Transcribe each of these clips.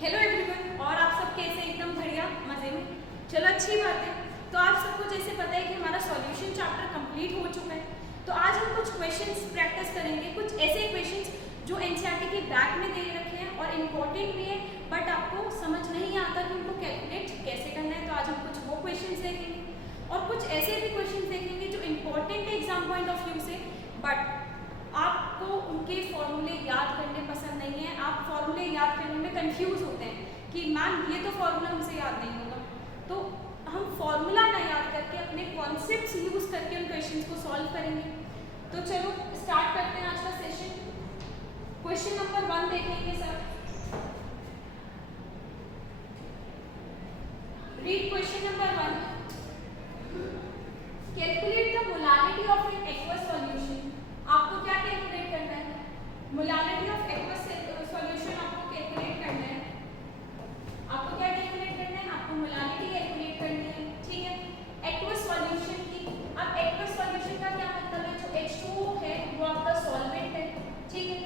Hello everyone, और आप सब कैसे? एकदम बढ़िया, मज़े में। चलो, अच्छी बात है। तो आप सबको जैसे पता है कि हमारा सॉल्यूशन चैप्टर कंप्लीट हो चुका है। तो आज हम कुछ क्वेश्चंस प्रैक्टिस करेंगे, कुछ ऐसे क्वेश्चंस जो एनसीईआरटी के बैक में दे रखे हैं और इम्पोर्टेंट भी है, बट आपको समझ नहीं आता कि उनको कैलकुलेट कैसे करना है। तो आज हम कुछ वो क्वेश्चंस देखेंगे और कुछ ऐसे भी क्वेश्चंस देखेंगे जो इम्पोर्टेंट है एग्जाम पॉइंट ऑफ व्यू से, बट आपको उनके फॉर्मूले याद करने पसंद नहीं है। आप फॉर्मूले याद करने में कंफ्यूज होते हैं कि मैम ये तो फॉर्मूला हमसे याद नहीं होगा। तो हम फॉर्मूला ना याद करके अपने कॉन्सेप्ट्स यूज करके उन क्वेश्चंस को सॉल्व करेंगे। तो चलो स्टार्ट करते हैं आज का सेशन। क्वेश्चन नंबर 1 देखेंगे sir. Read question number 1। Calculate the molarity of an aqueous solution. आपको क्या कैलकुलेट करना है? मोलारिटी ऑफ एक्वस सॉल्यूशन आपको कैलकुलेट करना है। आपको क्या कैलकुलेट करना है? आपको मोलारिटी कैलकुलेट करनी है, ठीक है, एक्वस सॉल्यूशन की। अब एक्वस सॉल्यूशन का क्या मतलब है? जो H2O है वो आपका सॉल्वेंट है, ठीक है,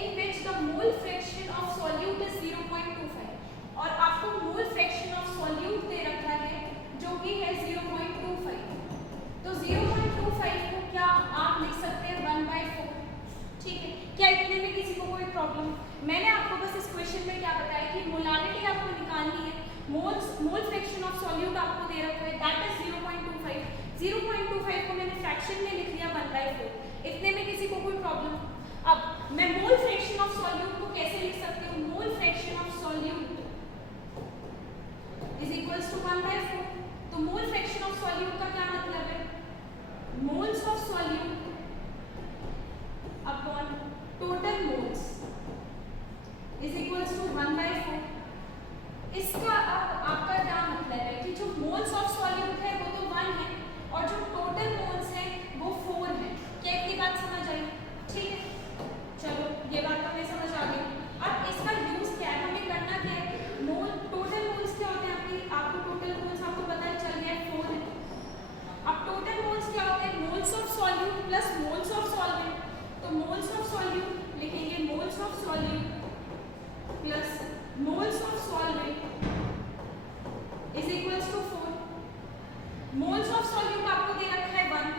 in which the mole fraction of solute is 0.25 और आपको मोल फ्रैक्शन ऑफ सॉल्यूट दे रखा है जो कि है 0.25। तो 0.25 को क्या आप लिख सकते हैं 1/4, ठीक है। क्या इतने में किसी को कोई प्रॉब्लम? मैंने आपको बस इस क्वेश्चन में क्या बताया कि मोलारिटी आपको निकालनी है, मोल फ्रैक्शन ऑफ सॉल्यूट आपको दे रखा है, दैट इज 0.25। 0.25 को मैंने फ्रैक्शन में लिख दिया 1/4। इतने में किसी को कोई प्रॉब्लम? अब मैं मोल फ्रैक्शन ऑफ सॉल्यूट को कैसे लिख सकती हूँ? Mole fraction of solute is equals to 1/4। तो मोल फ्रैक्शन ऑफ सॉल्यूट का क्या मतलब है? Moles of solute upon total moles is equals to 1/4। इसका अब आपका क्या मतलब है कि जो मोल्स ऑफ सॉल्यूट है वो तो 1 है और जो टोटल मोल्स है वो 4 है। क्या इतनी बात समझ आई? ठीक है, चलो ये बात तो हमें समझ आ गई। अब इसका यूज क्या है, हमें करना क्या है? मोल टोटल मोल्स क्या होते हैं आपको टोटल मोल्स आपको पता चल गया 4 है। अब टोटल मोल्स क्या होते हैं? Moles of solute plus moles of solvent. तो मोल्स ऑफ सॉल्यूट लिखेंगे moles of solute plus moles of solvent is equals to 4। Moles of solute आपको दे रखा है 1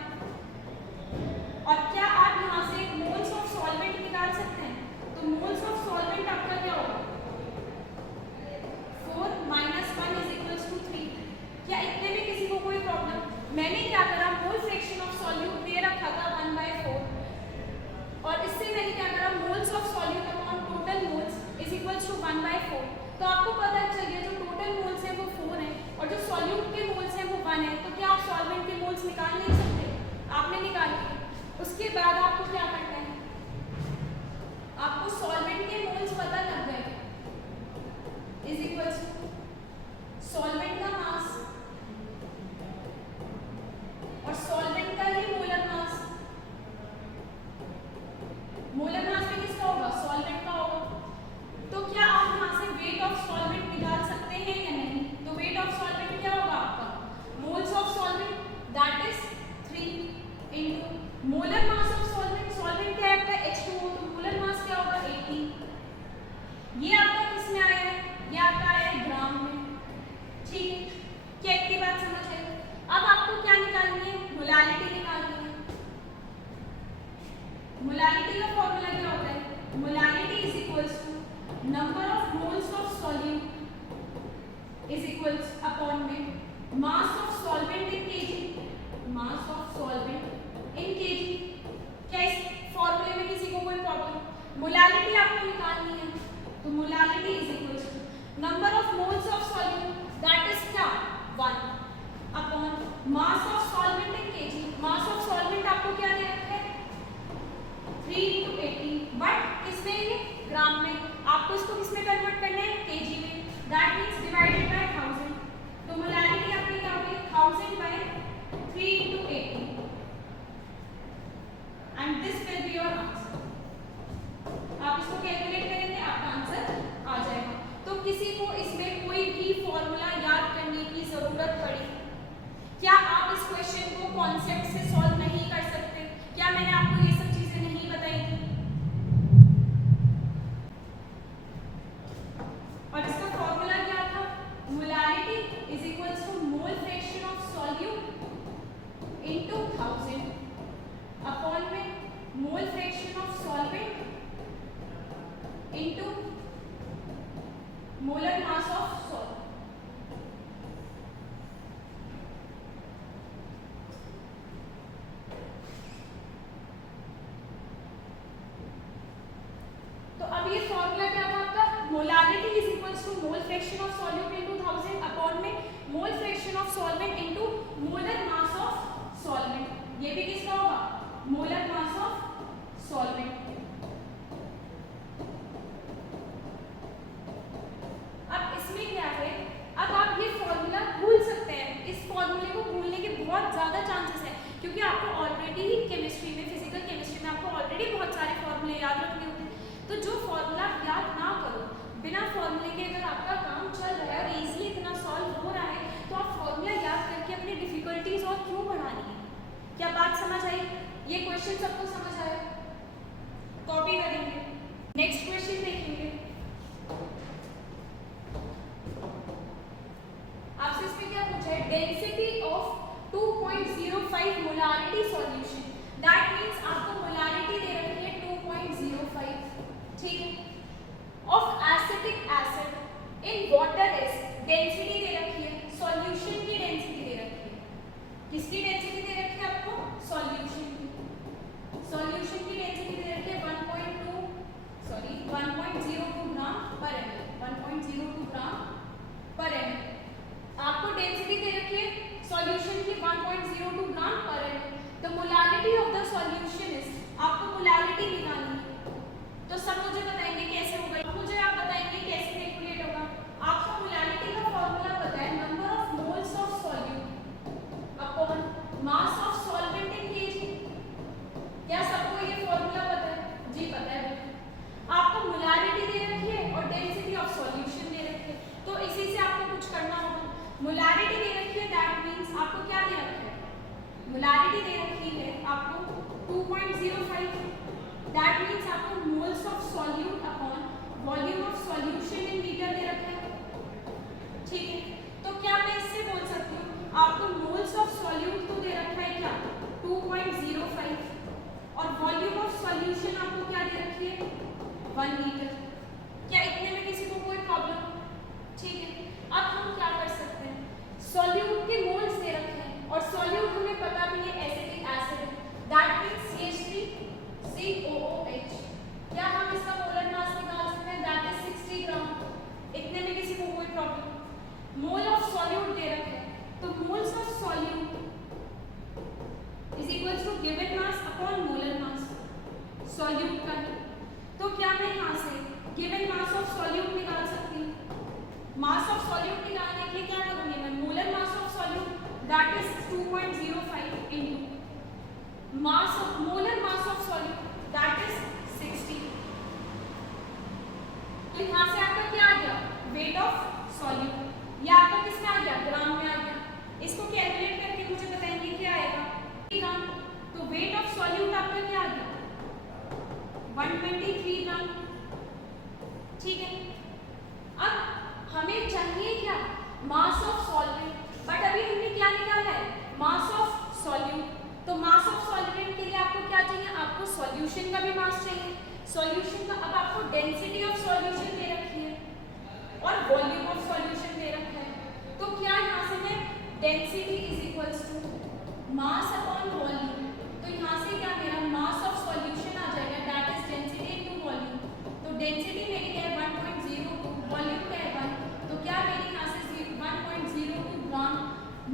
और क्या आप यहाँ से मोल्स ऑफ सॉल्वेंट निकाल सकते हैं? तो मोल्स ऑफ सॉल्वेंट आपका क्या होगा? 4 माइनस 1 इज इक्वल्स टू 3। क्या इतने में किसी को कोई प्रॉब्लम? मैंने क्या करा, मोल फ्रैक्शन ऑफ सॉल्यूट दे रखा था 1/4 और इससे मैंने क्या करा, moles of solute upon total moles is equals to 1/4। तो आपको पता चल गया जो टोटल मोल्स है वो 4 है और जो सॉल्यूट के मोल्स हैं वो 1 है। तो क्या आप सॉल्वेंट के मोल्स निकाल नहीं सकते? आपने निकाल लिए। उसके बाद आपको क्या करना है? आपको सॉल्वेंट के मोल्स पता लग गए इज इक्वल्स टू सॉल्वेंट का मास और सॉल्वेंट का ही मोलर मास। मोलर मास में किसका होगा? सॉल्वेंट का होगा। तो क्या आप यहाँ से वेट ऑफ सॉल्वेंट निकाल सकते हैं या नहीं? तो वेट ऑफ सॉल्वेंट क्या होगा आपका? Moles of solvent that is 3 into molar mass of solvent. Solvent क्या है आपका? H2O। तो मोलर मास क्या होगा? 80। ये आपका किस में आया है? ये आपका आया है ग्राम में, ठीक है। क्या इतनी बात समझ आई? अब आपको क्या निकालनी है? मोलारिटी निकालनी है। मोलारिटी का फॉर्मूला क्या होता है? Molarity is equals to number of moles of solute is equals upon में mass of solvent in KG. Mass of solvent in KG. क्या इस फॉर्मूले में किसी को कोई प्रॉब्लम? मोलारिटी आपको निकालनी है तो molarity is equals to number of moles of solute that is क्या? 1 upon mass of solvent in KG. Mass of solvent आपको क्या दे रखा है? 3 × 80, बट किसमें? ये ग्राम में। आपको इसको किसमें कन्वर्ट करना है? केजी में। That means divided by 1000। तो मोलारिटी आपकी क्या होगी? 1000/3 × 80 and this will be your answer. आप इसको कैलकुलेट करेंगे, आपका आंसर आ जाएगा। तो किसी को इसमें कोई भी फॉर्मूला याद करने की जरूरत पड़ी? क्या आप इस क्वेश्चन को कॉन्सेप्ट से सॉल्व नहीं कर सकते? क्या मैंने आपको ये सब चीजें नहीं बताई थी? Molar mass of salt. तो अब ये फॉर्मूला क्या था आपका, molarity is equals to mole fraction of solute into 1000 upon में mole fraction of solvent into molar mass of solvent. ये भी किसका होगा, मोलर मास ऑफ सॉल्वेंट। अब इसमें क्या है, अब आप ये फॉर्मूला भूल सकते हैं। इस फॉर्मूले को भूलने के बहुत ज्यादा चांसेस है, क्योंकि आपको ऑलरेडी ही केमिस्ट्री में, फिजिकल केमिस्ट्री में आपको ऑलरेडी बहुत सारे फॉर्मूले याद रखने होते हैं। तो जो फॉर्मूला याद ना करो, बिना फॉर्मूले के अगर आपका काम चल रहा है और इजीली इतना सॉल्व हो रहा है, तो आप फॉर्मूला याद करके अपनी डिफिकल्टीज और क्यों बढ़ानी है। क्या बात समझ आई? ये क्वेश्चन सबको समझ आया? कॉपी करेंगे, नेक्स्ट क्वेश्चन देखेंगे। आपसे इसमें क्या पूछा है, density of 2.05 molarity solution. That means आपको मोलारिटी दे रखी है 2.05, ठीक है, of acetic acid in water is, density दे रखी है, सॉल्यूशन की डेंसिटी दे रखी है। किसकी डेंसिटी दे रखी है आपको, सॉल्यूशन की। सॉल्यूशन की डेंसिटी दे रखी है 1.02 ग्राम पर एमएल, 1.02 ग्राम पर एमएल। आपको डेंसिटी दे रखी है सॉल्यूशन की 1.02 ग्राम पर ML. The molarity of the solution is, आपको मोलारिटी निकालनी है। तो सब मुझे बताएंगे कैसे होगा, मुझे आप बताएंगे कैसे कैलकुलेट होगा। आपको मोलारिटी का फॉर्मूला पता है, number of moles of solute upon mass of solvent in KG. क्या सबको ये फॉर्मूला पता है? जी पता है। आपको मोलारिटी दे रखी है और डेंसिटी ऑफ सॉल्यूशन दे रखी है, तो इसी से आपको कुछ करना होगा। मोलारिटी दे रखी है, दैट मींस आपको क्या दे रखा है, मोलारिटी दे रखी है आपको 2.05, दैट मींस आपको moles of solute upon volume of solution in litre दे रखा है, ठीक है। तो क्या मैं इससे बोल सकती हूँ, आपको मोल्स ऑफ सॉल्यूट तो दे रखा है क्या 2.05, और वॉल्यूम ऑफ सॉल्यूशन आपको क्या दे रखी है 1 लीटर। क्या इतने में किसी को कोई प्रॉब्लम? ठीक है। अब हम क्या कर सकते हैं, सॉल्यूट के मोल्स दे रखे हैं और सॉल्यूट हमें पता भी है एसिटिक एसिड है, दैट मींस CH3COOH। क्या हम इसका मोलर मास निकाल सकते हैं, दैट इज 60 ग्राम। इतने में किसी को कोई प्रॉब्लम? मोल ऑफ सॉल्यूट दे रखे हैं, तो moles of solute is equals to given mass upon molar mass solute का ही। तो क्या मैं यहाँ से गिवन मास ऑफ सॉल्यूट निकाल सकती हूँ? मास ऑफ सॉल्यूट निकालने के लिए क्या करूँगी मैं, molar mass of solute that is 2.05 into mass of molar mass of solute that is 60। तो यहाँ से आपका क्या आ गया, वेट ऑफ सॉल्यूट। ये आपका किसमें आ गया, ग्राम में आ गया। इसको कैलकुलेट करके मुझे बताएंगे क्या आएगा, ग्राम। तो वेट ऑफ सॉल्यूट आपका क्या आ गया 123 ग्राम, ठीक है। अब हमें चाहिए क्या, मास ऑफ सॉल्वेंट, बट अभी हमने क्या निकाला है, मास ऑफ सॉल्यूट। तो मास ऑफ सॉल्वेंट के लिए आपको क्या चाहिए, आपको सॉल्यूशन का भी मास चाहिए, सॉल्यूशन का। अब आपको डेंसिटी ऑफ सॉल्यूशन दे रखी है और वॉल्यूम ऑफ सॉल्यूशन दे रखा है। तो क्या यहाँ से मैं density is equals to mass upon volume, तो यहाँ से क्या मेरा मास ऑफ सॉल्यूशन आ जाएगा, that is density into volume. तो डेंसिटी मेरी क्या है 1.02, वॉल्यूम क्या है 1, तो क्या मेरी यहाँ से 1.02 ग्राम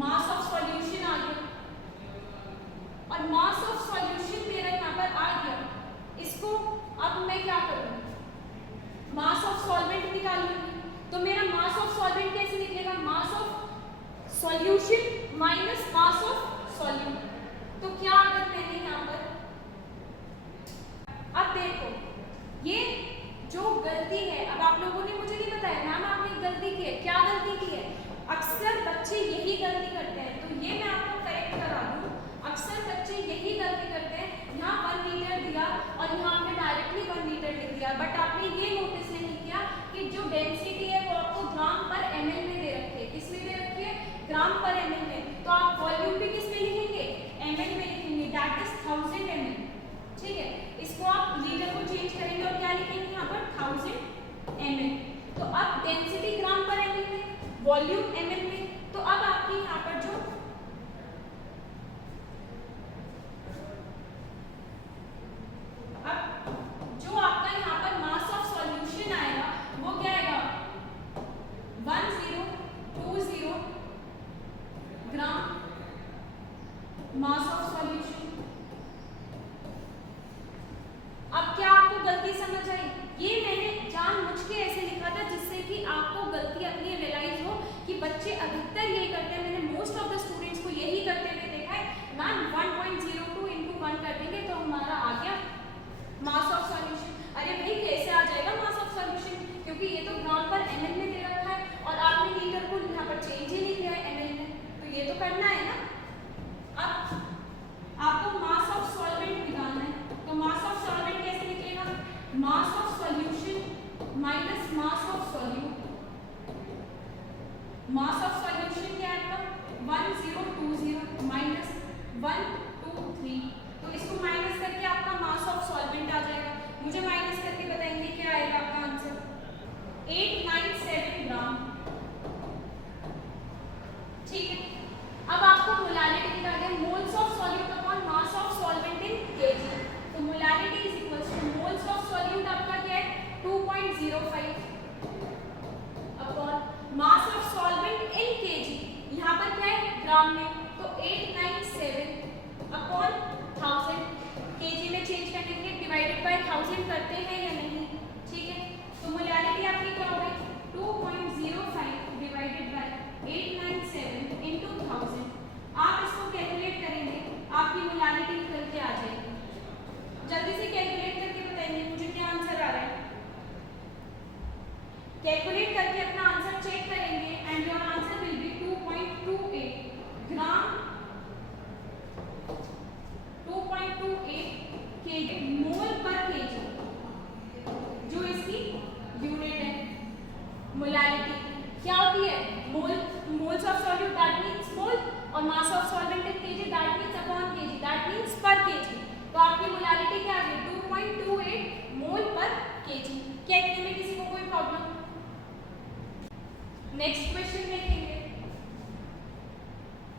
मास ऑफ सॉल्यूशन आ गया। और मास ऑफ सॉल्यूशन मेरा यहाँ पर आ गया, इसको अब मैं क्या करूँगी, मास ऑफ सॉल्वेंट निकाल लूँगी। तो मेरा मास ऑफ सॉल्वेंट कैसे निकलेगा, mass of solution minus mass of solute. तो क्या अगर मैंने यहाँ पर, अब देखो ये जो गलती है, अब आप लोगों ने मुझे नहीं बताया मैम आपने गलती की है, क्या गलती की है, अक्सर बच्चे यही गलती करते हैं। तो ये मैं आपको करेक्ट करा दूँ, अक्सर बच्चे यही गलती करते हैं, यहाँ 1 लीटर दिया और यहाँ आपने डायरेक्टली 1 लीटर लिख दिया, बट आपने ये नोटिस नहीं किया कि जो डेंसिटी है वो आपको ग्राम पर ml में दे रखी है। किस में दे रखी है, ग्राम पर ml में। तो आप वॉल्यूम भी किस में लिखेंगे, ml में लिखेंगे, दैट इज 1000 ml, ठीक है। इसको आप लीटर को चेंज करेंगे और क्या लिखेंगे यहाँ पर 1000 ml। तो अब डेंसिटी वॉल्यूम ml में। तो अब आपकी यहाँ पर जो आपका यहाँ पर मास ऑफ सॉल्यूशन आएगा वो क्या आएगा 1020 ग्राम मास ऑफ सॉल्यूशन। अब क्या आपको गलती समझ आई? ये मैंने जानबूझ के ऐसे लिखा था जिससे कि आपको गलती अपनी रियलाइज हो कि बच्चे अधिकतर यही करते हैं। मैंने मोस्ट ऑफ द स्टूडेंट्स को यही करते हुए देखा है। मैम 1.02 × 1 कर देंगे तो हमारा आ गया मास ऑफ सॉल्यूशन। अरे भाई कैसे आ जाएगा मास ऑफ सॉल्यूशन? क्योंकि ये तो ग्राम पर ml में दे रखा है और आपने लीटर को यहाँ पर चेंज ही नहीं किया है ml में, तो ये तो करना है ना। अब आपको मास ऑफ सॉल्वेंट निकालना है, तो मास ऑफ सॉल्वेंट कैसे निकलेगा? Mass of solution minus mass of solute. Mass of solution क्या आएगा 1020 माइनस 123, तो इसको माइनस करके आपका मास ऑफ सॉल्वेंट आ जाएगा। मुझे माइनस करके बताएंगे क्या आएगा आपका आंसर 897 ग्राम। ठीक है, अब आपको मोलारिटी निकालनी है, moles of solute upon mass of solvent in KG. तो molarity is equals to moles of solute आपका क्या है 2.05 upon mass of solvent in KG, यहाँ पर क्या है ग्राम में, तो 897 अपॉन 1000 केजी में चेंज करने के लिए डिवाइडेड बाय 1000 करते हैं या नहीं। ठीक है, तो मोलारिटी आपकी क्या हो गई 2.05 डिवाइडेड बाय 897 into 1000। आप इसको कैलकुलेट करेंगे, आपकी मोलारिटी निकल के आ जाएगी। जल्दी से कैलकुलेट करके बताइए मुझे क्या आंसर आ रहा है। कैलकुलेट करके अपना आंसर चेक करेंगे and your answer will be 2.28 gram 2.28 KG mole पर केजी, जो इसकी यूनिट है। मोलारिटी क्या होती है moles of solute that means mole और mass of solvent in KG that means upon KG that means पर केजी। तो आपकी मोलारिटी क्या आ गई 2.28 मोल पर केजी। क्या इतने में किसी को कोई प्रॉब्लम? नेक्स्ट क्वेश्चन देखेंगे।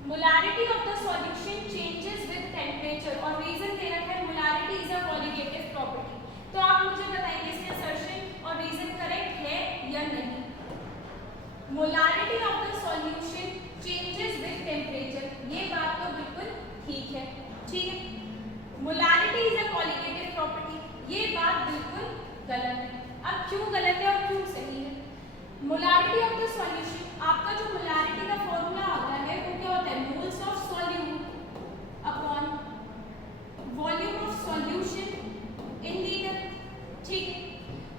Molarity of the solution changes with temperature और रीजन दे रखा है molarity is a qualitative property. तो आप मुझे बताएंगे इसमें असर्शन और रीजन करेक्ट है या नहीं। Molarity of the solution changes with temperature, ये बात तो बिल्कुल ठीक है। ठीक है, molarity is a qualitative property, ये बात बिल्कुल गलत है। अब क्यों गलत है और क्यों सही है? मोलारिटी ऑफ द सॉल्यूशन, आपका जो मोलारिटी का फॉर्मूला आता है वो क्या होता है moles of solute upon volume of solution in litre. ठीक है,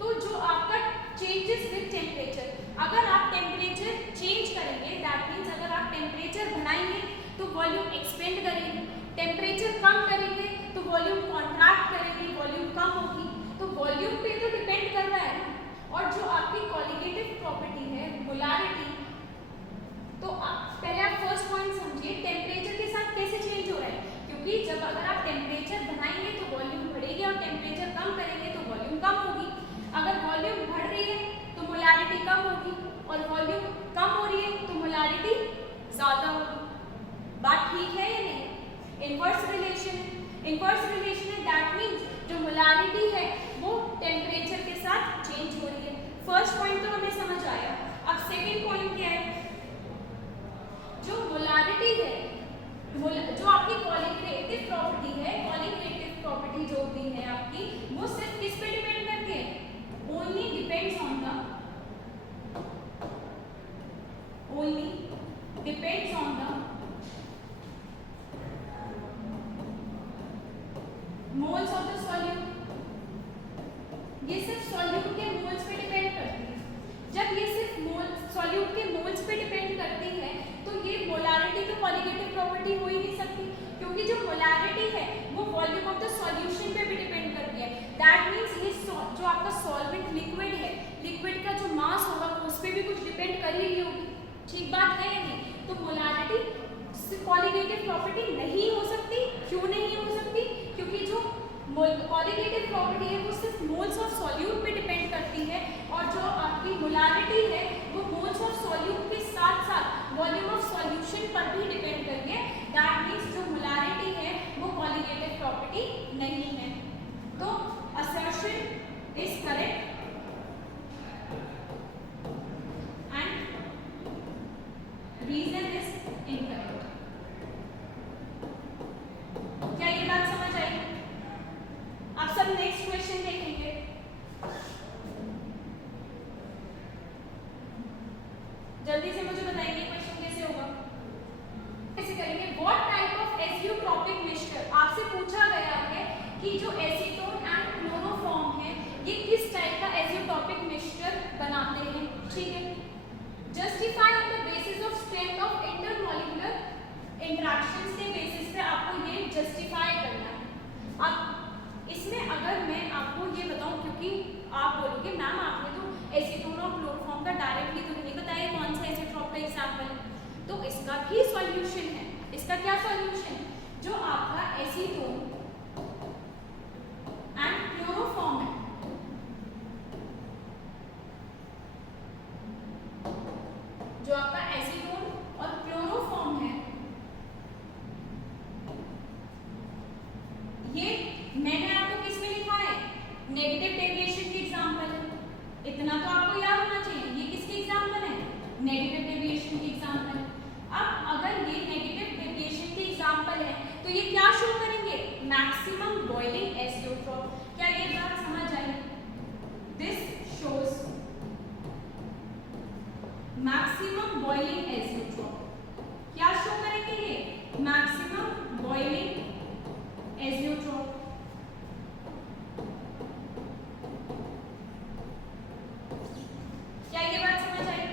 तो जो आपका चेंजेस विद टेम्परेचर, अगर आप टेम्परेचर चेंज करेंगे दैट मीन्स अगर आप टेम्परेचर बढ़ाएंगे तो वॉल्यूम एक्सपेंड करेगी, टेम्परेचर कम करेंगे तो वॉल्यूम कॉन्ट्रैक्ट करेगी, वॉल्यूम कम होगी। तो वॉल्यूम पे तो डिपेंड कर रहा है ना। और जो आपकी क्वालिटेटिव प्रॉपर्टी है मोलारिटी, तो पहले आप फर्स्ट पॉइंट समझिए टेम्परेचर के साथ कैसे चेंज हो रहा है, क्योंकि जब अगर आप टेम्परेचर बढ़ाएंगे तो वॉल्यूम बढ़ेगी और टेम्परेचर कम करेंगे तो वॉल्यूम कम होगी। अगर वॉल्यूम बढ़ रही है तो मोलारिटी कम होगी और वॉल्यूम कम हो रही है तो मोलारिटी ज्यादा होगी। बात ठीक है या नहीं? इनवर्स रिलेशन है, इनवर्स रिलेशन है दैट मीन्स जो मोलारिटी है वो टेम्परेचर के साथ चेंज हो रही है। फर्स्ट पॉइंट तो हमें समझ आया। अब सेकंड पॉइंट क्या है? जो मोलारिटी है, जो आपकी क्वालिटेटिव प्रॉपर्टी है, क्वालिटेटिव प्रॉपर्टी जो भी है आपकी, वो सिर्फ किस पे डिपेंड करती है? Only depends on the moles of the solute. ये सिर्फ सॉल्यूट के मोल्स पे डिपेंड करती है। जब ये सिर्फ सॉल्यूट के मोल्स पे डिपेंड करती है तो ये मोलारिटी तो क्वालिटेटिव प्रॉपर्टी हो ही नहीं सकती, क्योंकि जो मोलारिटी है वो वॉल्यूम ऑफ द सॉल्यूशन पे भी डिपेंड करती है। दैट मींस ये जो आपका सॉल्वेंट लिक्विड है, लिक्विड का जो मास होगा उस पर भी कुछ डिपेंड कर ही रही होगी। ठीक बात है या नहीं? तो मोलारिटी क्वालिटेटिव प्रॉपर्टी नहीं हो सकती। क्यों नहीं हो सकती? क्योंकि जो क्वालिटेटिव प्रॉपर्टी है वो सिर्फ मोल्स ऑफ सॉल्यूट पे डिपेंड करती है और जो आपकी मोलारिटी है वो मोल्स ऑफ सॉल्यूट के साथ वॉल्यूम ऑफ सॉल्यूशन पर भी डिपेंड करती है। दैट मीन्स जो मोलारिटी है वो कॉलिगेटिव प्रॉपर्टी नहीं है। तो assertion is correct and reason is incorrect. क्या ये बात समझ आई? आप सब नेक्स्ट क्वेश्चन देखेंगे। जल्दी से मुझे बताइए क्वेश्चन कैसे होगा। कैसे करेंगे? What type of azeotropic mixture, आपसे पूछा गया है कि जो एसीटोन एंड क्लोरोफॉर्म है ये किस टाइप का एजियोट्रॉपिक मिक्सचर बनाते हैं। ठीक है, justify on the basis of strength of intermolecular interactions के बेसिस पे आपको ये जस्टिफाई करना है। अब इसमें अगर मैं आपको ये बताऊं, क्योंकि आप बोलोगे मैम आपने तो एसीटोन और क्लोरोफॉर्म का डायरेक्टली तो नहीं बताया कौन सा एजियोट्रॉप का एग्जांपल है, तो इसका भी सॉल्यूशन है। इसका क्या सॉल्यूशन? जो आपका एसीटोन एंड क्लोरोफॉर्म है, जो आपका एसीटोन और क्लोरोफॉर्म है, ये मैंने आपको किस में लिखा है? नेगेटिव डेविएशन के एग्जांपल है। इतना तो आपको याद होना चाहिए, ये किसके एग्जांपल है? नेगेटिव डेविएशन के एग्जांपल है। अब अगर ये नेगेटिव डेविएशन के एग्जांपल है तो ये क्या शो करेंगे? Maximum boiling azeotrope. क्या ये बात समझ आई? This shows maximum boiling azeotrope. क्या शो करेंगे ये? Maximum boiling azeotrope. क्या ये बात समझ आई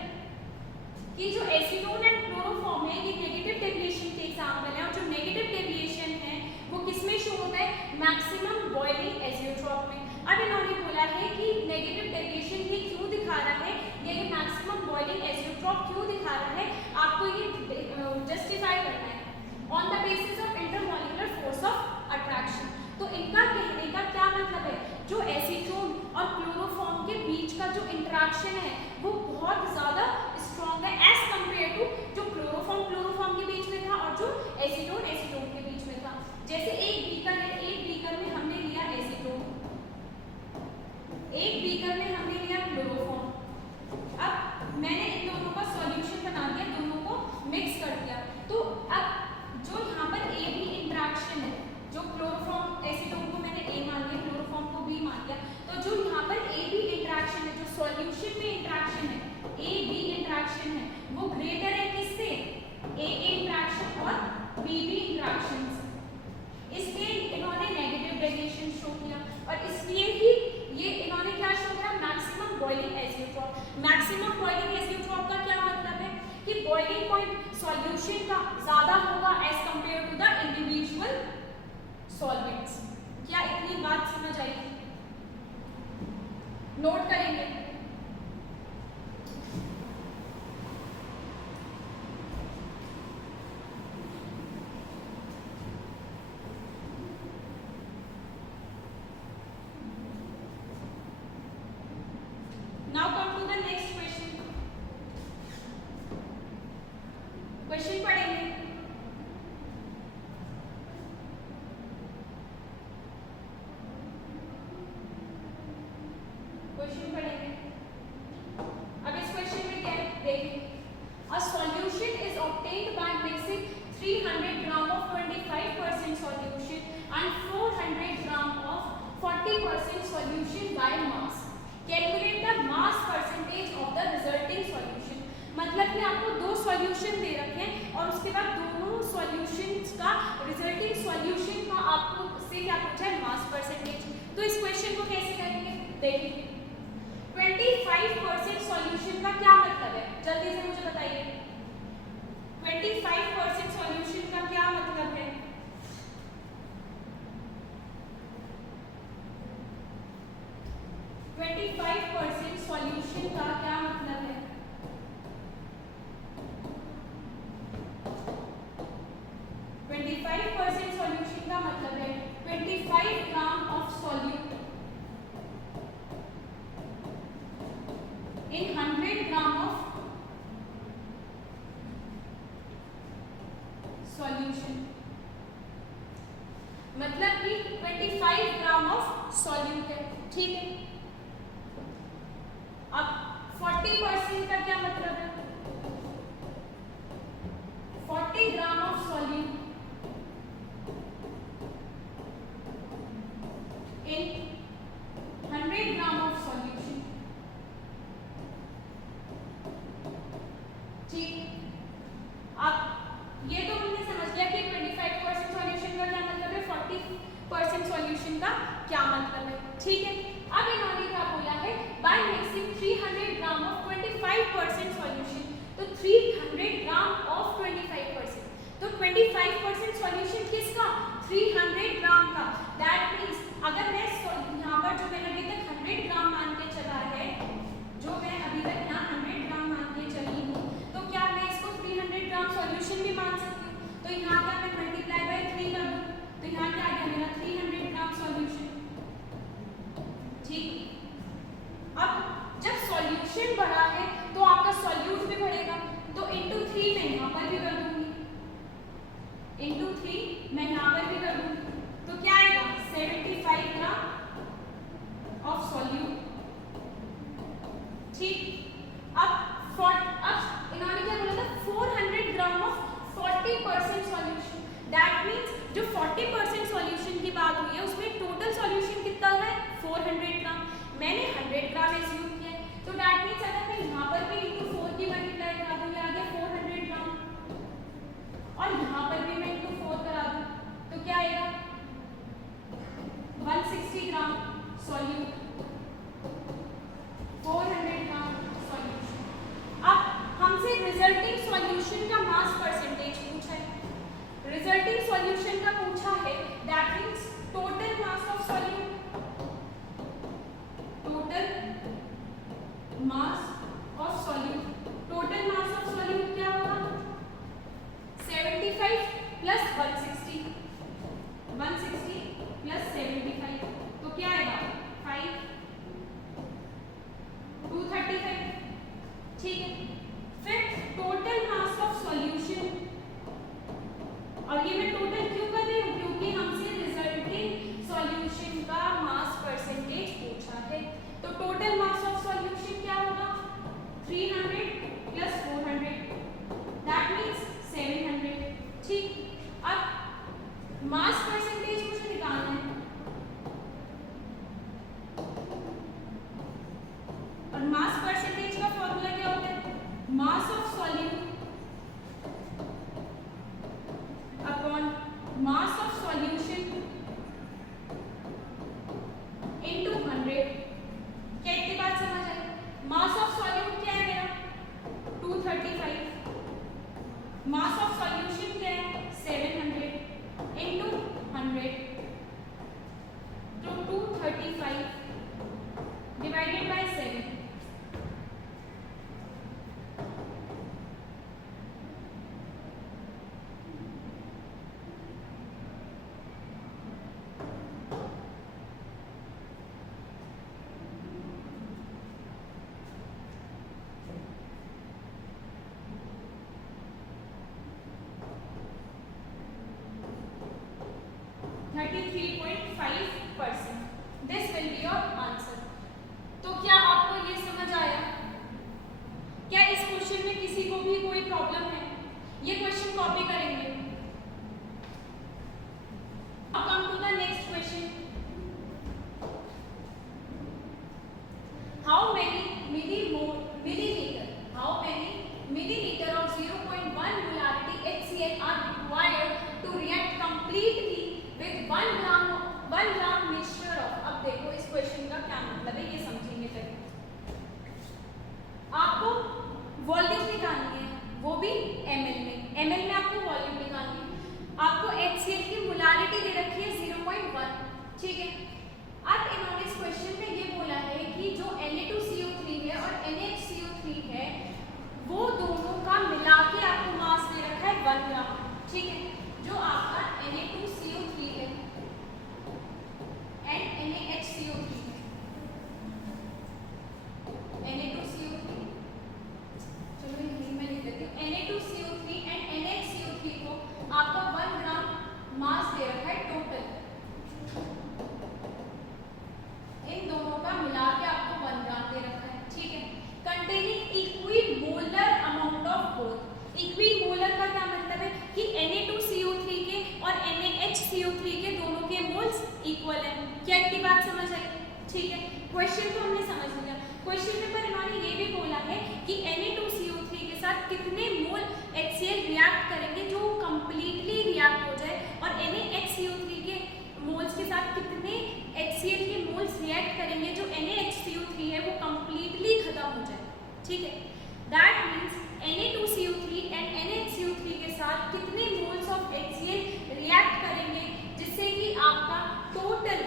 कि जो एसीटोन एंड क्लोरोफॉर्म है ये नेगेटिव डेविएशन के एग्जांपल है, और जो नेगेटिव डेविएशन है वो किसमें शो होता है? मैक्सिमम बॉइलिंग एजियोट्रॉप में। अब इन्होंने बोला है कि नेगेटिव डेविएशन ये क्यों दिखा रहा है, ये मैक्सिमम बॉइलिंग एजियोट्रॉप क्यों दिखा रहा है, आपको ये जस्टिफाई करना है on the basis of intermolecular force of attraction. तो इनका कहने का क्या मतलब है? जो एसीटोन और क्लोरोफॉर्म के बीच का जो इंटरेक्शन है वो बहुत ज्यादा स्ट्रॉन्ग है एज कंपेयर टू जो क्लोरोफॉर्म के बीच में था और जो एसीटोन के बीच में था। जैसे एक बीकर है, एक बीकर में हमने लिया एसीटोन, एक बीकर में हमने लिया क्लोरोफॉर्म। अब मैंने इन दोनों का सॉल्यूशन बना दिया, दोनों को मिक्स कर दिया। तो अब जो यहाँ पर ए बी इंटरेक्शन है, जो क्लोरोफॉर्म एसीटोन को मैंने ए मान लिया, क्लोरोफॉर्म को बी मान लिया, तो जो यहाँ पर ए बी इंटरेक्शन है, जो सॉल्यूशन में इंटरेक्शन है, ए बी इंटरेक्शन है, वो ग्रेटर है किससे? ए इंटरेक्शन और बी बी इंटरेक्शन से। इसलिए इन्होंने नेगेटिव डेविएशन शो किया, और इसलिए ही ये इन्होंने क्या शो किया? Maximum boiling azeotrope. Maximum boiling azeotrope का क्या मतलब है कि बॉइलिंग पॉइंट सॉल्यूशन का ज्यादा होगा as compare to the individual solvents. क्या इतनी बात समझ आई? नोट करेंगे। Now come to the next question. Question पढ़ेंगे। क्वेश्चन पढ़ेंगे। ठीक है। अब 40% का क्या मतलब है? 40 gram of solute in 100 gram of solution. ठीक, अब ये तो हमने समझ लिया कि 25% सॉल्यूशन का क्या मतलब है, 40% सॉल्यूशन का क्या मतलब है। ठीक है, अब इन्होंने क्या बोला है, by mixing 300 gram of 25% solution. तो 300 ग्राम ऑफ 25%, तो 25% सॉल्यूशन किसका, 300 ग्राम का। दैट मीन्स अगर मैं यहाँ पर जो मैंने अभी तक 100 ग्राम मान के चला है, जो मैं अभी तक यहाँ 100 ग्राम मान के चली हूँ, तो क्या मैं इसको 300 ग्राम सॉल्यूशन भी मान सकती हूँ। तो यहाँ क्या मैं मल्टीप्लाई बाय 3 कर दूँ, तो यहाँ क्या आ गया मेरा 300 ग्राम सॉल्यूशन। ठीक, अब जब सॉल्यूशन बढ़ा है तो आपका सॉल्यूट भी बढ़ेगा, तो इंटू 3 मैं यहाँ पर भी कर दूंगी, इंटू 3 मैं यहाँ पर भी कर दूंगी, तो क्या आएगा 75 ग्राम ऑफ सॉल्यूट। ठीक, अब इन्होंने क्या बोला था, 400 gram of 40% solution. That means जो 40% सॉल्यूशन की बात हुई है उसमें टोटल सॉल्यूशन कितना है, 400 ग्राम। मैंने 100 ग्राम एज्यूम किया है, तो दैट मीन्स अगर मैं यहाँ पर भी इंटू 4 की मल्टीप्लाई करा दूँ, आ गया 400 ग्राम, और यहाँ पर भी मैं इंटू 4 करा दूँ, तो क्या आएगा 160 ग्राम सॉल्यूट, 400 ग्राम सॉल्यूशन। अब हमसे रिजल्टिंग सॉल्यूशन का मास परसेंटेज पूछा है, रिजल्टिंग सॉल्यूशन का पूछा है, that means total mass of solute, total mass of solute, total mass of solute क्या होगा, 75 प्लस 160, 160 प्लस 75, तो क्या आएगा 5, 235। ठीक है, फिर टोटल मास ऑफ सॉल्यूशन, और ये मैं टोटल क्यों कर रही हूँ, क्योंकि हमसे रिजल्टिंग सॉल्यूशन का मास परसेंटेज पूछा है। तो टोटल मास ऑफ सॉल्यूशन क्या होगा, 300 प्लस 400, दैट मीन्स 700। ठीक, अब मास परसेंटेज मुझे निकालना है, और मास परसेंटेज का फॉर्मूला क्या होता है, क्वेश्चन को हमने समझ लिया। क्वेश्चन में पर इन्होंने ये भी बोला है कि Na2CO3 के साथ कितने मोल HCl रिएक्ट करेंगे जो कंप्लीटली रिएक्ट हो जाए, और NaHCO3 के मोल्स के साथ कितने HCl के मोल्स रिएक्ट करेंगे जो NaHCO3 है वो कंप्लीटली खत्म हो जाए। ठीक है, that means Na2CO3 and NaHCO3 के साथ कितने मोल्स ऑफ HCl रिएक्ट करेंगे जिससे कि आपका टोटल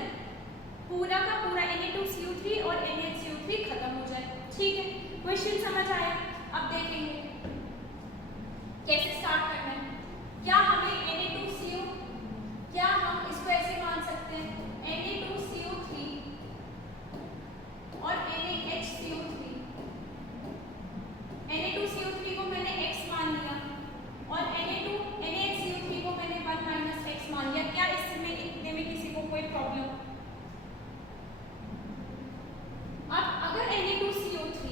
पूरा का पूरा Na2CO3 और NaHCO3 खत्म हो जाए। ठीक है, क्वेश्चन समझ आया? अब देखेंगे कैसे स्टार्ट करना है। क्या हमें Na2CO, क्या हम इसको ऐसे मान सकते हैं Na2CO3 और NaHCO3। Na2CO3 को मैंने x मान लिया और NaHCO3 को मैंने 1 - x मान लिया। क्या इसमें लिखने में किसी को कोई प्रॉब्लम? अब अगर Na2CO3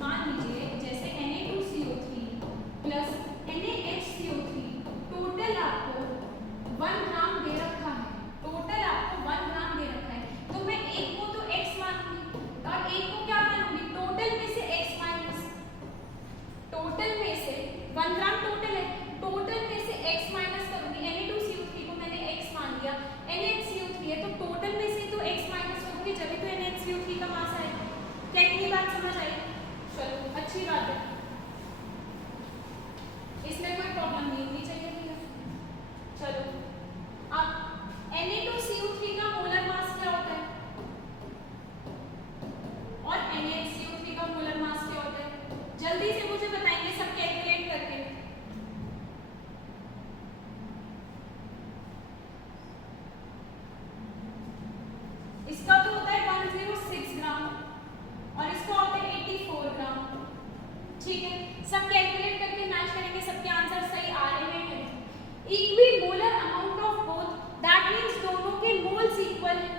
मान लीजिए जैसे Na2CO3 प्लस NaHCO3 टोटल आपको 1 ग्राम दे रखा है, टोटल आपको 1 ग्राम दे रखा है, तो मैं एक को तो x मानूंगी और एक को क्या मानूंगी? टोटल में से x माइनस, टोटल में से 1 ग्राम टोटल है, टोटल में से x माइनस करूंगी। Na2CO3 को मैंने x मान लिया, NaHCO3 है तो टोटल में से तो x माइनस करूंगी जब तो NaHCO3 का मास आएगा। क्या इतनी बात समझ आई? चलो अच्छी बात है, इसमें कोई प्रॉब्लम नहीं होनी चाहिए भैया। चलो अब Na2CO3 का मोलर मास क्या होता है और NaHCO3 का मोलर मास क्या होता है? जल्दी से मुझे बताएंगे सब कैलकुलेट करके। इसका तो होता है 106 ग्राम और इसका होता है 84 ग्राम। ठीक है, सब कैलकुलेट करके मैच करेंगे, सबके आंसर सही आ रहे हैं। Equi molar amount of both, that means दोनों के मोल्स इक्वल है,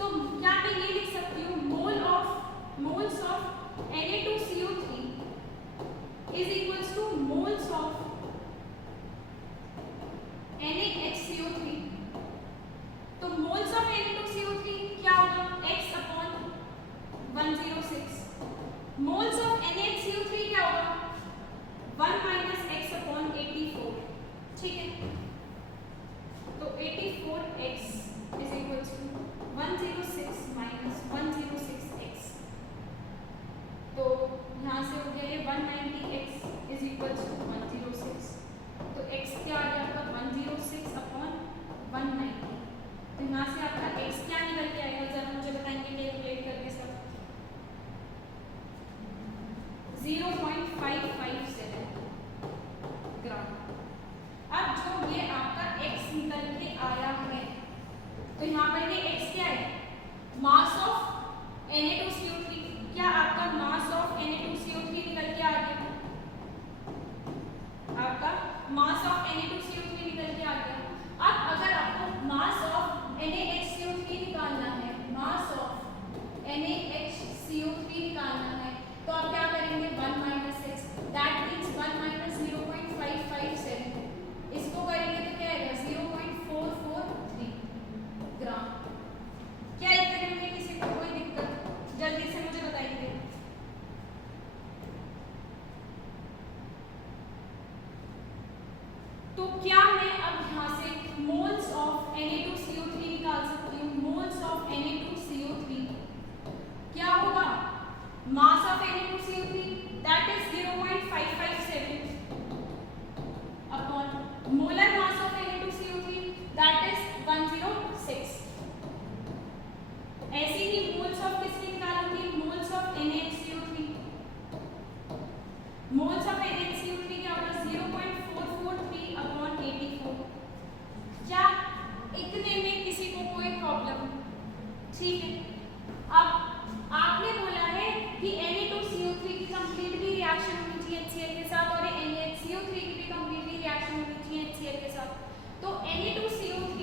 तो यहाँ पे ये लिख सकती हूँ moles of Na2CO3 is equals to moles of NaHCO3। तो मोल्स ऑफ Na2CO3 क्या होगा? x upon 106। Moles of NaHCO3 क्या होगा? 1 - x अपॉन 84। ठीक है, तो 84x is equals to 106 minus 106x, तो यहाँ से हो गया ये 190x इज इक्वल्स टू 106। तो x क्या आ गया आपका? 106 अपॉन 190। तो यहाँ से आपका x क्या निकल के आएगा? जरा मुझे बताएंगे कैलकुलेट करके सब। 0.557 ग्राम। अब जो ये आपका x निकल के आया है तो यहाँ पर ये x क्या है? मास ऑफ Na2CO3। क्या आपका मास ऑफ Na2CO3 निकल के आ गया? आपका मास ऑफ Na2CO3 निकल के आ गया। अब अगर आपको मास ऑफ NaHCO3 निकालना है, मास ऑफ NaHCO3 निकालना है, तो आप क्या करेंगे? 1 - x, दैट मींस 1 - 0.557, इसको करेंगे तो क्या आएगा? 0.443 ग्राम। क्या इतने में किसी को कोई दिक्कत? जल्दी से मुझे बताइए। तो क्या मैं अब यहाँ से मोल्स ऑफ Na2CO3 निकाल सकती हूँ? मोल्स ऑफ Na2CO3 क्या होगा? Mass of Na2CO3 that is 0.557 upon molar mass of Na2CO3 that is 106। ऐसे ही मोल्स ऑफ किसकी निकालूंगी? Moles of NaHCO3। Moles of NaHCO3 क्या होगा? 0.443 अपॉन 84। क्या इतने में किसी को कोई प्रॉब्लम? ठीक है, अब आपने बोला है कि Na2CO3 की कंप्लीटली रिएक्शन होनी चाहिए HCl के साथ और NaHCO3 की भी कंप्लीटली रिएक्शन होनी चाहिए HCl के साथ। तो Na2CO3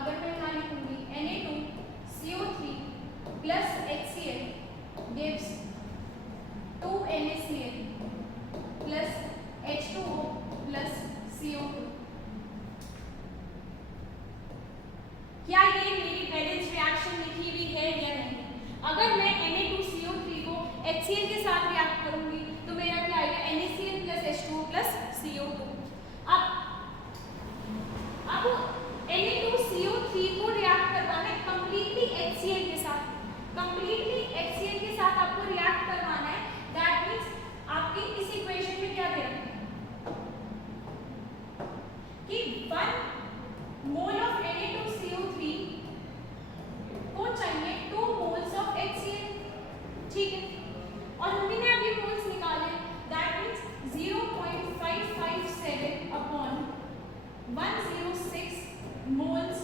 अगर मैं यहाँ लिखूंगी Na2CO3 plus HCl gives 2NaCl plus H2O plus CO2। क्या ये मेरी बैलेंस रिएक्शन लिखी हुई है या नहीं? अगर मैं HCl के साथ रिएक्ट करूंगी तो मेरा क्या आएगा NaCl plus H2O plus CO2। अब Na2CO3 को रिएक्ट करवाना है कंप्लीटली HCl के साथ, कंप्लीटली HCl के साथ आपको रिएक्ट करवाना है। दैट मींस आपके इस इक्वेशन में क्या दे रखा है कि 1 मोल ऑफ Na2CO3 को चाहिए 2 मोल्स ऑफ HCl, ठीक है। और हमने अभी मोल्स निकाले, दैट मींस 0.557 अपॉन 106 मोल्स।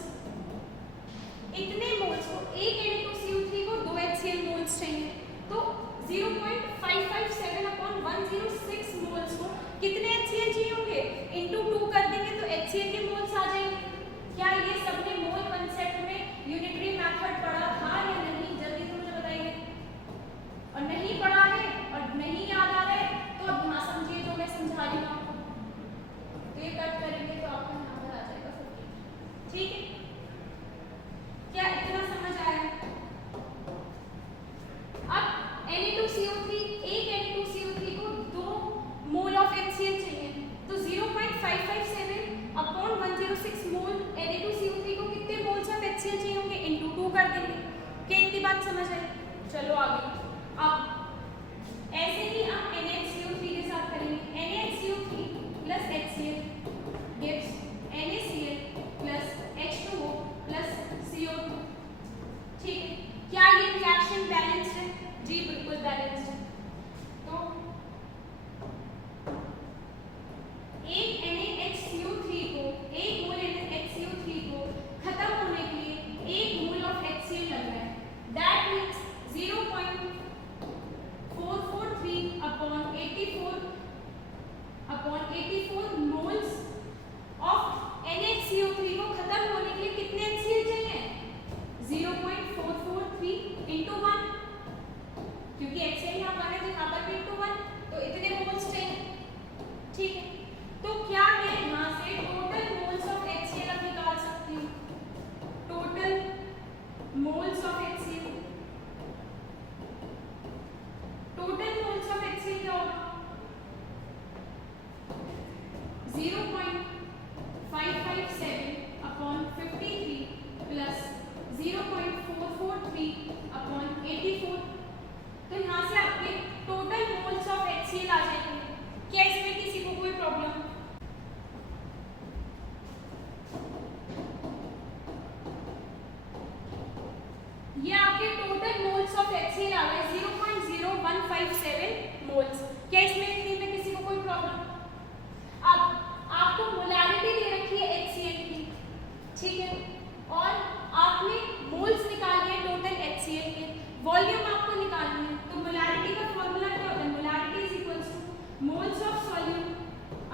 इतने मोल्स को एक Na2CO3 को 2 HCl मोल्स चाहिए, तो 0.557 अपॉन 106 मोल्स को कितने HCl चाहिए होंगे, इनटू 2 कर देंगे तो HCl के मोल्स आ जाएंगे। क्या ये सबने मोल कांसेप्ट में यूनिटरी मेथड पढ़ा था या नहीं, जल्दी से मुझे बताइए। और नहीं पढ़ा है और नहीं याद आ रहा है तो अब यहाँ समझिए जो मैं समझा रही हूँ आपको, तो ये कट करेंगे तो आपको यहाँ पर आ जाएगा सब, ठीक है। क्या इतना समझ आया? अब Na2CO3, एक Na2CO3 को 2 मोल ऑफ HCl चाहिए, तो 0.557 अपॉन 106 मोल Na2CO3 को कितने मोल्स ऑफ HCl चाहिए होंगे, इनटू 2 कर देंगे। क्या इतनी बात समझ आई? चलो आगे। अब ऐसे ही हम NaHCO3 के साथ करेंगे। NaHCO3 plus HCl gives NaCl plus H2O plus CO2, ठीक है। क्या ये रिएक्शन बैलेंस्ड है? जी बिल्कुल बैलेंस्ड है। तो एक NaHCO3 को, एक मोल NaHCO3 को खत्म होने के लिए 1 मोल ऑफ HCl लग रहा है। That means 0.443 upon 84 moles of NaHCO3 को खत्म होने के लिए कितने HCl चाहिए, 0.443 इंटू 1, क्योंकि HCl यहाँ पर है तो यहाँ पर भी इंटू 1, तो इतने मोल्स चाहिए, ठीक है। तो क्या मैं यहाँ से टोटल मोल्स ऑफ HCl अब निकाल सकती हूँ? Total moles of HCl, total moles of HCl क्या होगा, 0.557 अपॉन 53 प्लस 0.443 अपॉन 84, तो यहाँ से आपके टोटल मोल्स ऑफ HCl आ जाएंगे। क्या इसमें किसी को कोई प्रॉब्लम? ये आपके टोटल मोल्स ऑफ HCl आ गए 0.0157 मोल्स। क्या इसमें में किसी को कोई प्रॉब्लम? अब आपको मोलैरिटी दे रखी है HCl की, ठीक है, और आपने मोल्स निकाली है टोटल HCl के, वॉल्यूम आपको निकालनी है। तो मोलैरिटी का फॉर्मूला क्या होता है? Molarity is equals to moles of solute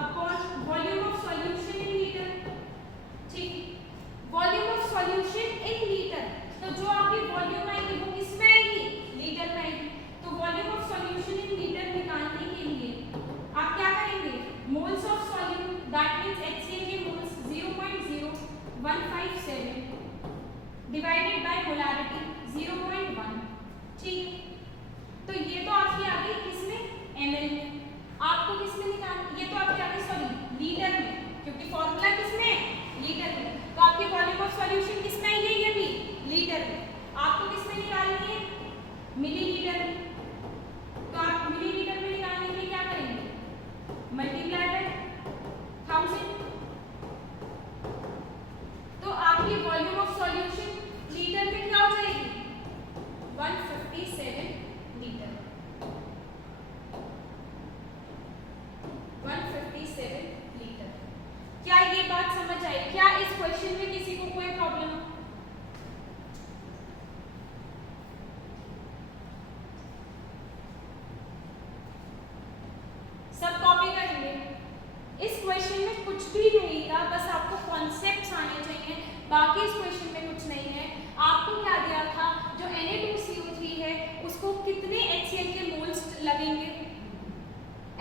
upon volume of solution in litre, ठीक। Volume of solution in litre, तो जो आपकी वॉल्यूम आएगी वो किसमें आएगी, लीटर में आएगी। तो volume of solution in litre निकालने के लिए आप क्या करेंगे, moles of solute that means HCl के मोल्स 0.0157 डिवाइडेड बाय मोलैरिटी 0.1, ठीक। तो ये तो आपकी आ गई किसमें, ml में। आपको किसमें निकालना, ये तो आपकी आ गई सॉरी लीटर में, क्योंकि फॉर्मूला किसमें है, लीटर में। तो आपकी वॉल्यूम ऑफ सॉल्यूशन किसमें आई है, ये भी लीटर में। आपको किसमें निकालनी है, मिलीलीटर में। तो आप मिलीलीटर में निकालने के लिए क्या करेंगे, मल्टीप्लाई बाय 1000। तो आपकी वॉल्यूम ऑफ सॉल्यूशन लीटर में क्या हो जाएगी, 157 लीटर, 157 लीटर। क्या ये बात समझ आई? क्या इस क्वेश्चन में किसी को कोई प्रॉब्लम? सब कॉपी करेंगे। इस क्वेश्चन में कुछ भी नहीं था, बस आपको कॉन्सेप्ट्स आने चाहिए, बाकी इस क्वेश्चन में कुछ नहीं है। आपको क्या दिया था, जो Na2CO3 है उसको कितने HCl के मोल्स लगेंगे,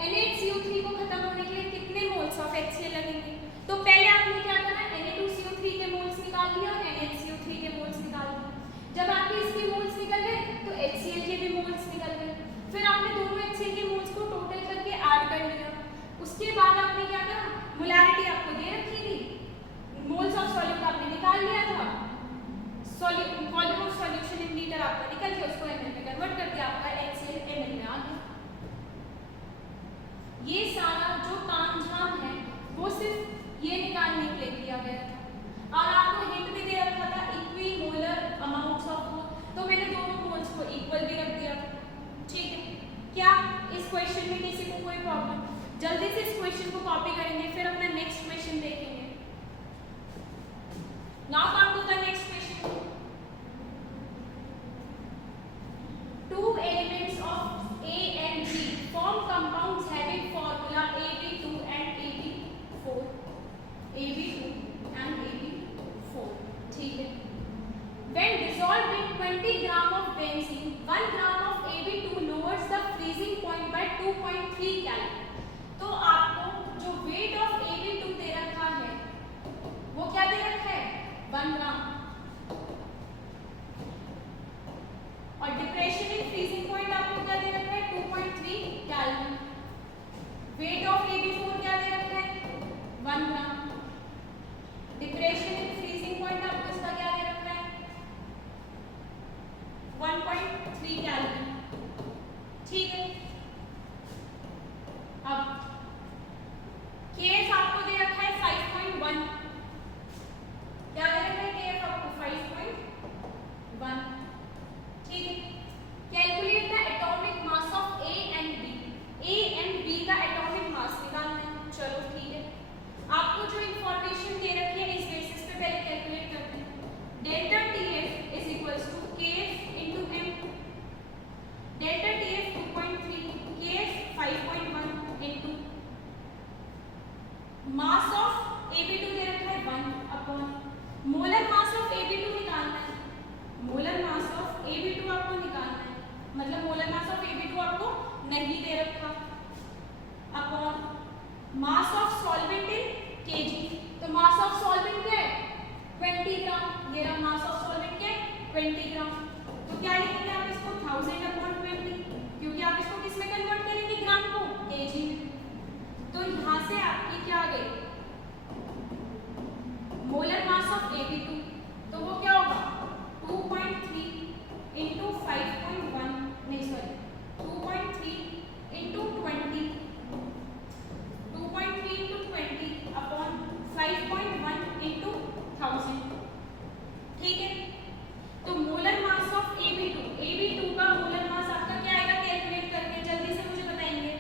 NaHCO3 को खत्म होने के लिए कितने मोल्स ऑफ HCl लगेंगे। तो पहले आपने क्या करना, Na2CO3 के मोल्स निकाल दिया और NaHCO3 के मोल्स निकाल दिए। जब आपके इसके मोल्स निकल गए तो HCl के भी मोल्स निकल गए। फिर आपने दोनों HCl के मोल्स को टोटल करके ऐड कर लिया। उसके बाद आपने क्या करा, मोलैरिटी आपको दे रखी थी, मोल्स ऑफ सॉल्यूट आपने निकाल लिया था, volume of solution in litre आपका निकल के उसको ml में कन्वर्ट कर दिया, आपका HCl ml में आ गया। ये सारा जो तामझाम है वो सिर्फ ये निकालने के लिए किया गया था। और आपको हिंट भी दे रखा था equi molar amounts of both, तो मैंने दोनों मोल्स को इक्वल भी रख दिया। ठीक है, क्या इस क्वेश्चन में किसी को कोई प्रॉब्लम? जल्दी से इस क्वेश्चन को कॉपी करेंगे, फिर अपना नेक्स्ट क्वेश्चन देखेंगे। Now come to the next question. Two elements of A and B form compounds having formula AB2 and AB4. AB2 and AB4. ठीक है। When dissolved in 20 gram of benzene, 1 gram of AB2 lowers the freezing point by 2.3 Kelvin. तो आपको जो weight of AB2 दे रखा है, वो क्या दे रखा है? 1 ग्राम। और डिप्रेशन इन फ्रीजिंग पॉइंट आपको क्या दे रखा है? 2.3 केल्विन। वेट ऑफ AB4 क्या दे रखा है? 1 ग्राम। डिप्रेशन इन फ्रीजिंग पॉइंट आपको इसका क्या दे रखा है? 1.3 केल्विन। ठीक है, अब KF आपको दे रखा है 5.1। क्या दे रखा है KF आपको? 5.1। ठीक है, calculate the atomic mass of A and B। A and B का एटॉमिक मास निकालना है। चलो ठीक है, आपको जो इंफॉर्मेशन दे रखी है इस बेसिस पे पहले कैलकुलेट करते हैं। Delta TF is equals to KF into M। Delta TF 2.3, KF 5.1 into mass of AB2 दे रखा है 1 upon molar mass of AB2 निकालना है। मोलर मास ऑफ AB2 आपको निकालना है, मतलब मोलर मास ऑफ AB2 आपको नहीं दे रखा, upon mass of solvent in kg। तो मास ऑफ सॉल्वेंट क्या है? 20 ग्राम। ये रहा मास ऑफ सॉल्वेंट क्या है? 20 ग्राम। तो क्या लिखेंगे आप इसको? 1000 अपॉन 20, क्योंकि आप इसको किस में कन्वर्ट करेंगे? ग्राम को kg में। तो यहाँ से आपकी क्या आ गई? मोलर मास ऑफ AB2, तो वो क्या होगा? 2.3 इंटू 5.1, नहीं sorry 2.3 into 20, 2.3 into 20 upon 5.1 into 1000। ठीक है, तो मोलर मास ऑफ AB2 का मोलर मास आपका क्या आएगा? कैलकुलेट करके जल्दी से मुझे बताएंगे।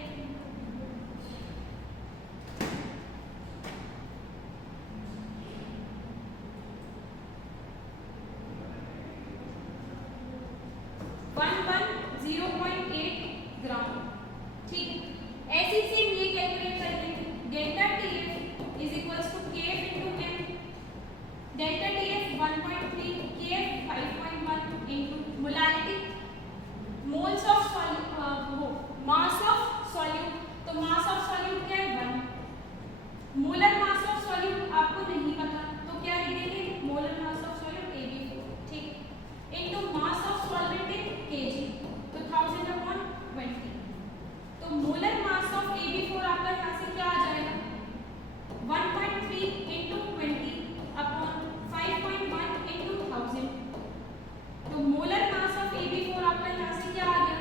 तो मोलर मास ऑफ AB4 आपका यहाँ से क्या आ गया?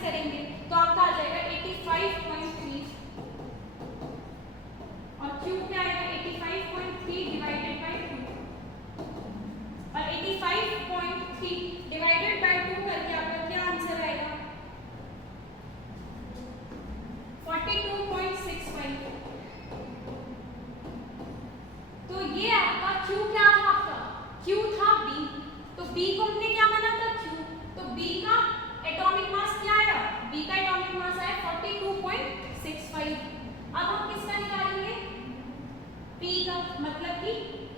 माइनस करेंगे तो आपका आ जाएगा 85.3 और Q क्या आएगा 85.3 डिवाइडेड बाय 2 और 85.3 डिवाइडेड बाय 2 करके आपका क्या आंसर आएगा 42.65। तो ये आपका Q क्या था आपका Q था B, तो B को हमने क्या माना था Q, तो B का एटॉमिक मास क्या आया B का एटॉमिक मास आया 42.65। अब हम किसका निकालेंगे P का, मतलब कि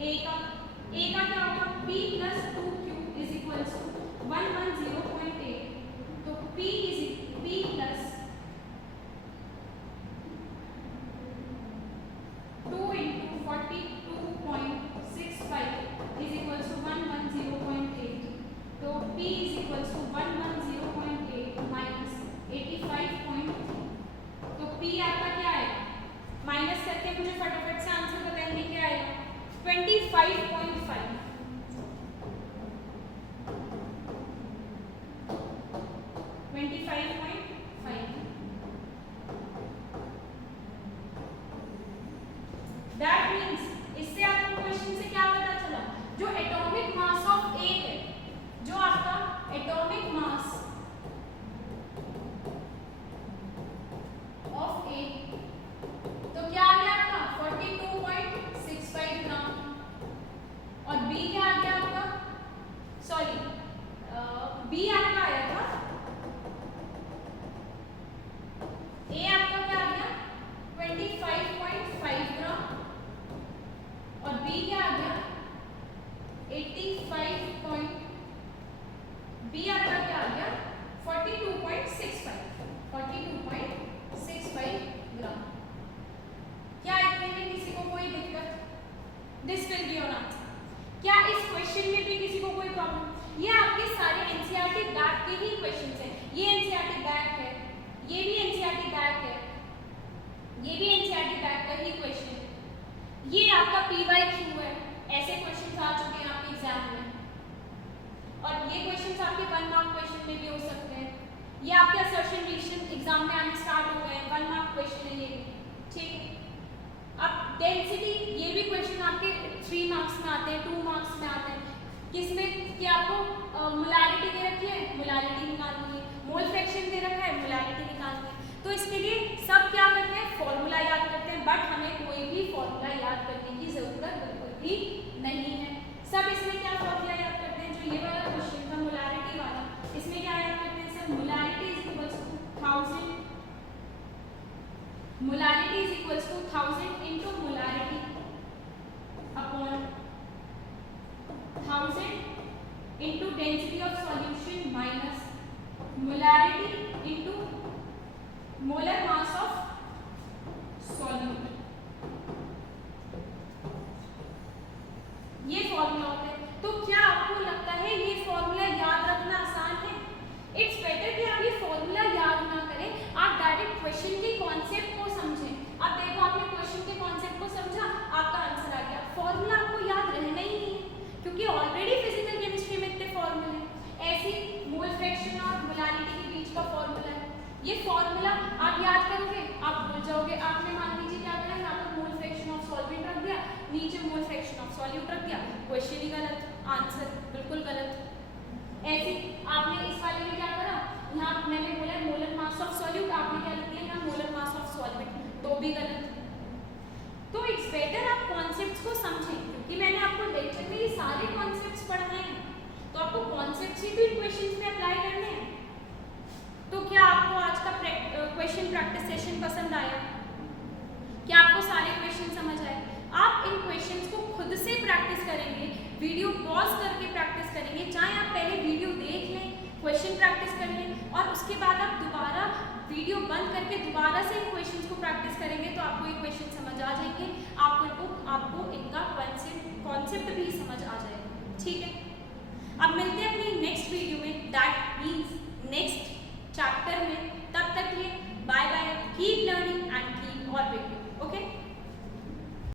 A का क्या होगा P plus 2Q is equals to 110.8। तो P plus 2 into 42.65 is equals to 110.8। तो P is equals to 110.8 minus 85.3। तो P आपका क्या आएगा, माइनस करके मुझे फटाफट से आंसर बताएंगे क्या आएगा 25.5। 25.5। That means इससे आपको क्वेश्चन से क्या पता चला, जो एटॉमिक मास ऑफ A है, जो आपका एटॉमिक मास ऑफ A, तो क्या आ गया आपका 42.65 ग्राम और B क्या आ गया आपका, सॉरी B आपका आया था, A आपका क्या आ गया 25.5 ग्राम और B क्या आ गया 85. B आपका क्या आ गया 42.65 ग्राम। क्या इतने में किसी को कोई दिक्कत, this will be your answer. क्या इस क्वेश्चन में भी किसी को कोई प्रॉब्लम, ये आपके सारे एनसीईआरटी बैक के ही क्वेश्चंस हैं, ये एनसीईआरटी बैक है, ये भी एनसीईआरटी बैक है, ये भी एनसीईआरटी बैक का ही क्वेश्चन है, ये आपका PYQ है, ऐसे क्वेश्चंस आ चुके हैं आपके एग्जाम में और ये क्वेश्चंस आपके 1 मार्क क्वेश्चन में भी हो सकते हैं, ये आपके असर्शन रिलेशन एग्जाम में आने स्टार्ट हो गए हैं, 1 मार्क क्वेश्चन है ये भी, ठीक है। अब डेंसिटी, ये भी क्वेश्चन आपके 3 मार्क्स में आते हैं, 2 मार्क्स में आते हैं, किसमें कि आपको मोलारिटी दे रखी है, मोलारिटी निकालनी है, मोल फ्रैक्शन दे रखा है, मोलारिटी निकालनी है, तो इसके लिए सब क्या करते हैं फॉर्मूला याद करते हैं, बट हमें कोई भी फॉर्मूला याद करने की जरूरत बिल्कुल भी नहीं है। सब इसमें क्या फॉर्मूला याद करते हैं, जो ये वाला क्वेश्चन था मोलारिटी वाला, इसमें क्या याद करते हैं sir, molarity is equals to 1000, molarity is equals to 1000 into molarity upon 1000 into density of solution minus molarity into molar mass of solute, ये फॉर्मूला होता है। तो क्या आपको लगता है ये फॉर्मूला याद रखना आसान है? इट्स बेटर कि आप ये फॉर्मूला याद ना करें, आप डायरेक्ट क्वेश्चन के कॉन्सेप्ट को समझें। अब देखो आपने क्वेश्चन के कॉन्सेप्ट को समझा, आपका आंसर आ गया, फॉर्मूला आपको याद रहना ही नहीं है क्योंकि ऑलरेडी फिजिकल केमिस्ट्री में इतने फॉर्मूले हैं। ऐसी मोल फ्रैक्शन और मोलारिटी के बीच का फॉर्मूला है, ये फॉर्मूला आप याद करोगे आप भूल जाओगे। आपने मान लीजिए क्या करा, यहाँ पर मोल फ्रैक्शन ऑफ सॉल्वेंट रख दिया, नीचे मोल फ्रैक्शन ऑफ सॉल्यूट रख दिया, क्वेश्चन ही गलत, आंसर बिल्कुल गलत। ऐसे आपने इस वाले में क्या करा, यहाँ मैंने बोला मोलर मास ऑफ सॉल्यूट, आपने क्या लिख दिया यहाँ मोलर मास ऑफ सॉल्वेंट, तो भी गलत। तो इट्स बेटर आप कॉन्सेप्ट्स को समझें, क्योंकि मैंने आपको लेक्चर में ये सारे कॉन्सेप्ट्स पढ़ाए हैं, तो आपको कॉन्सेप्ट्स ही तो इन क्वेश्चंस में अप्लाई करने हैं। तो क्या आपको आज का क्वेश्चन प्रैक्टिस सेशन पसंद आया? क्या आपको सारे क्वेश्चन समझ आए? आप इन क्वेश्चंस को खुद से प्रैक्टिस करेंगे, वीडियो पॉज करके प्रैक्टिस करेंगे, चाहे आप पहले वीडियो देख लें, क्वेश्चन प्रैक्टिस कर लें और उसके बाद आप दोबारा वीडियो बंद करके दोबारा से इन क्वेश्चंस को प्रैक्टिस करेंगे तो आपको ये क्वेश्चन समझ आ जाएंगे, आपको इनका कॉन्सेप्ट भी समझ आ जाएगा। ठीक है, अब मिलते हैं अपनी नेक्स्ट वीडियो में, दैट मीन्स नेक्स्ट